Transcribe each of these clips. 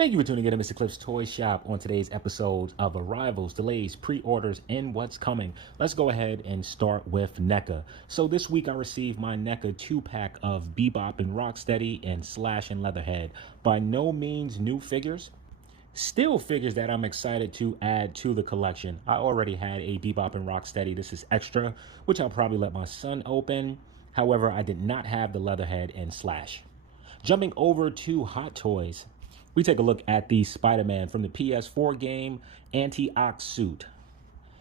Thank you for tuning in to Mr. Cliff's Toy Shop on today's episode of Arrivals, Delays, Pre-Orders, and What's Coming. Let's go ahead and start with Neca. So this week I received my Neca 2-pack of Bebop and Rocksteady and Slash and Leatherhead. By no means new figures. Still figures that I'm excited to add to the collection. I already had a Bebop and Rocksteady. This is extra, which I'll probably let my son open. However, I did not have the Leatherhead and Slash. Jumping over to Hot Toys, we take a look at the Spider-Man from the PS4 game, Anti-Ox Suit.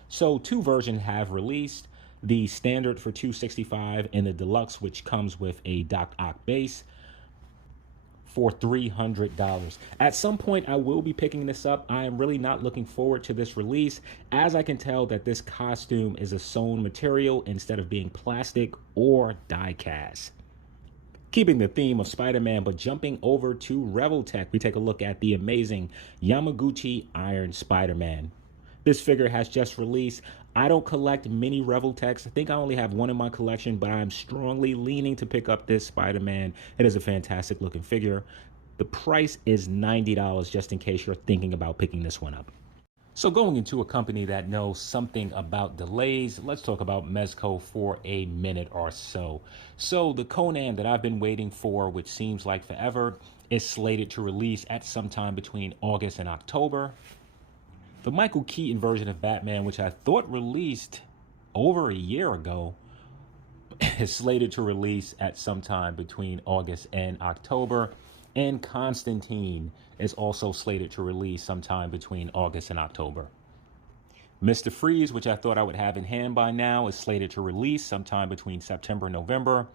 So two versions have released, the standard for $265 and the deluxe, which comes with a Doc Ock base, for $300. At some point, I will be picking this up. I am really not looking forward to this release, as I can tell that this costume is a sewn material instead of being plastic or die cast. Keeping the theme of Spider-Man, but jumping over to Reveltech, we take a look at the amazing Yamaguchi Iron Spider-Man. This figure has just released. I don't collect many Reveltechs. I think I only have one in my collection, but I'm strongly leaning to pick up this Spider-Man. It is a fantastic looking figure. The price is $90 just in case you're thinking about picking this one up. So going into a company that knows something about delays, let's talk about Mezcal for a minute or so. So the Conan that I've been waiting for, which seems like forever, is slated to release at some time between August and October. The Michael Keaton version of Batman, which I thought released over a year ago, is slated to release at some time between August and October. And Constantine is also slated to release sometime between August and October. Mr. Freeze, which I thought I would have in hand by now, is slated to release sometime between September and November.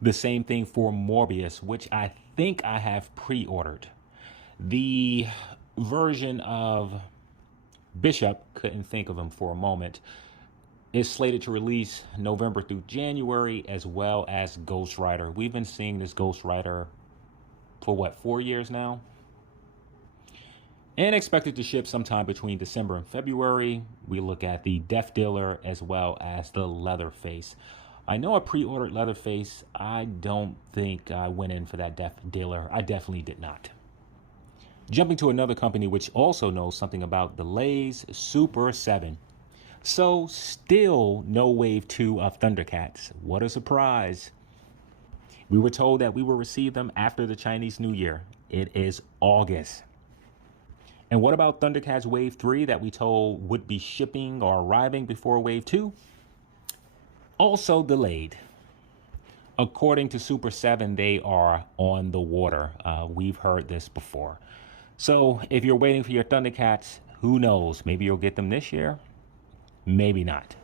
The same thing for Morbius, which I think I have pre-ordered. The version of Bishop, couldn't think of him for a moment, is slated to release November through January, as well as Ghost Rider. We've been seeing this Ghost Rider for what, 4 years now? And expected to ship sometime between December and February. We look at the Death Dealer as well as the Leatherface. I know I pre-ordered Leatherface. I don't think I went in for that Death Dealer. I definitely did not. Jumping to another company which also knows something about delays, Super 7. So still no Wave 2 of Thundercats. What a surprise. We were told that we will receive them after the Chinese New Year. It is August. And what about Thundercats Wave 3 that we told would be shipping or arriving before Wave 2? Also delayed. According to Super 7, they are on the water. We've heard this before. So if you're waiting for your Thundercats, who knows? Maybe you'll get them this year. Maybe not.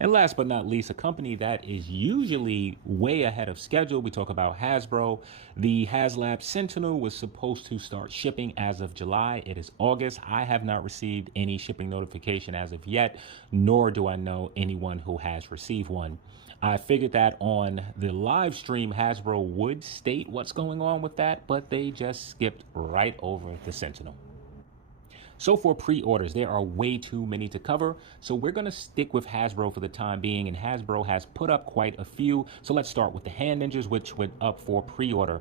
And last but not least, a company that is usually way ahead of schedule. We talk about Hasbro. The HasLab Sentinel was supposed to start shipping as of July. It is August. I have not received any shipping notification as of yet, nor do I know anyone who has received one. I figured that on the live stream, Hasbro would state what's going on with that, but they just skipped right over the Sentinel. So for pre-orders, there are way too many to cover, so we're going to stick with Hasbro for the time being, and Hasbro has put up quite a few. So let's start with the Hand Ninjas, which went up for pre-order.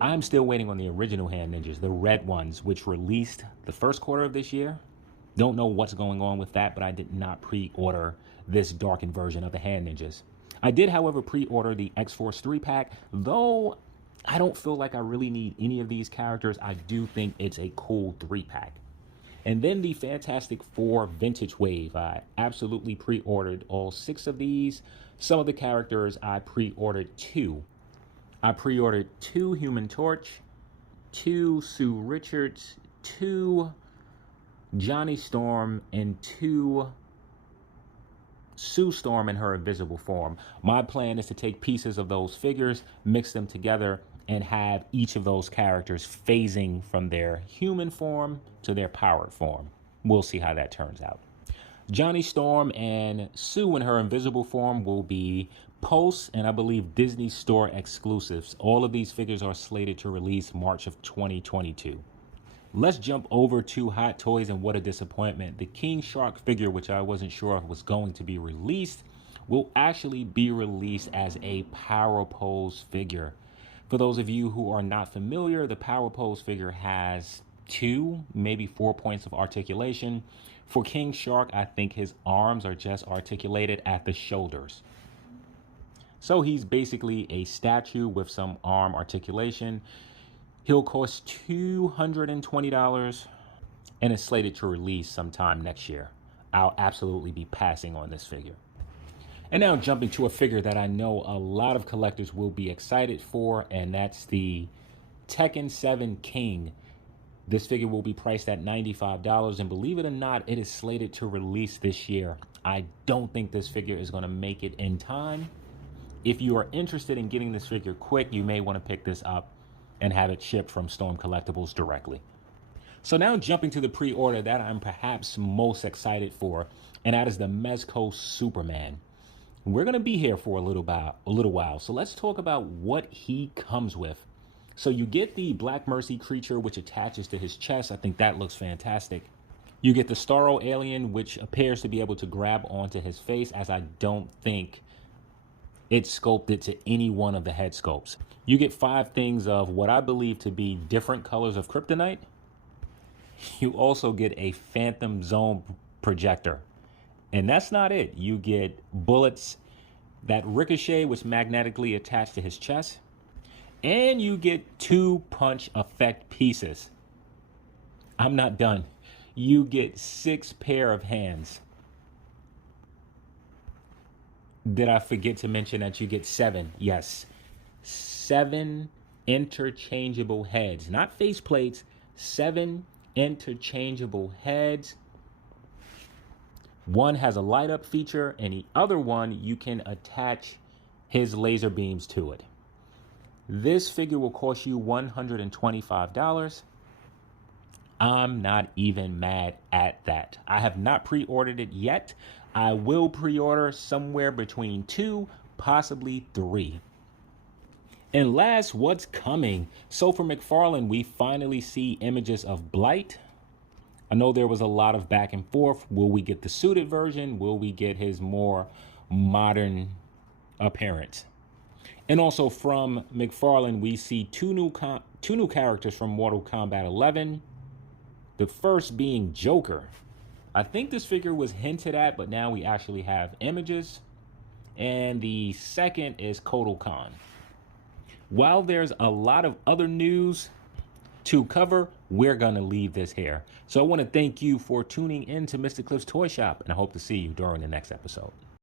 I'm still waiting on the original Hand Ninjas, the red ones, which released the first quarter of this year. Don't know what's going on with that, but I did not pre-order this darkened version of the Hand Ninjas. I did, however, pre-order the X-Force 3-pack, though I don't feel like I really need any of these characters. I do think it's a cool 3-pack. And then the Fantastic Four Vintage Wave. I absolutely pre-ordered all 6 of these. Some of the characters I pre-ordered 2. I pre-ordered 2 Human Torch, 2 Sue Richards, 2 Johnny Storm, and 2 Sue Storm in her invisible form. My plan is to take pieces of those figures, mix them together, and have each of those characters phasing from their human form to their powered form. We'll see how that turns out. Johnny Storm and Sue in her invisible form will be Pulse and I believe Disney Store exclusives. All of these figures are slated to release March of 2022. Let's jump over to Hot Toys, and what a disappointment. The King Shark figure, which I wasn't sure if was going to be released, will actually be released as a Power Pose figure. For those of you who are not familiar, the Power Pose figure has 2, maybe 4 points of articulation. For King Shark, I think his arms are just articulated at the shoulders. So he's basically a statue with some arm articulation. He'll cost $220 and is slated to release sometime next year. I'll absolutely be passing on this figure. And now jumping to a figure that I know a lot of collectors will be excited for, and that's the Tekken 7 King. This figure will be priced at $95, and believe it or not, it is slated to release this year. I don't think this figure is going to make it in time. If you are interested in getting this figure quick, you may want to pick this up and have it shipped from Storm Collectibles directly. So now jumping to the pre-order that I'm perhaps most excited for, and that is the Mezcal Superman. We're going to be here for a little while, so let's talk about what he comes with. So you get the Black Mercy creature, which attaches to his chest. I think that looks fantastic. You get the Starro alien, which appears to be able to grab onto his face, as I don't think it's sculpted to any one of the head sculpts. You get 5 things of what I believe to be different colors of kryptonite. You also get a Phantom Zone projector. And that's not it. You get bullets that ricochet, which magnetically attach to his chest. And you get 2 punch effect pieces. I'm not done. You get 6 pair of hands. Did I forget to mention that you get 7? Yes. 7 interchangeable heads. Not face plates. 7 interchangeable heads. One has a light up feature, and the other one you can attach his laser beams to it. This figure will cost you $125. I'm not even mad at that. I have not pre-ordered it yet. I will pre-order somewhere between 2, possibly 3. And last, what's coming? So for McFarlane, we finally see images of Blight. I know there was a lot of back and forth. Will we get the suited version? Will we get his more modern appearance? And also from McFarlane, we see two new characters from Mortal Kombat 11. The first being Joker. I think this figure was hinted at, but now we actually have images. And the second is Kotal Khan. While there's a lot of other news to cover, we're going to leave this here. So I want to thank you for tuning in to Mr. Cliff's Toy Shop, and I hope to see you during the next episode.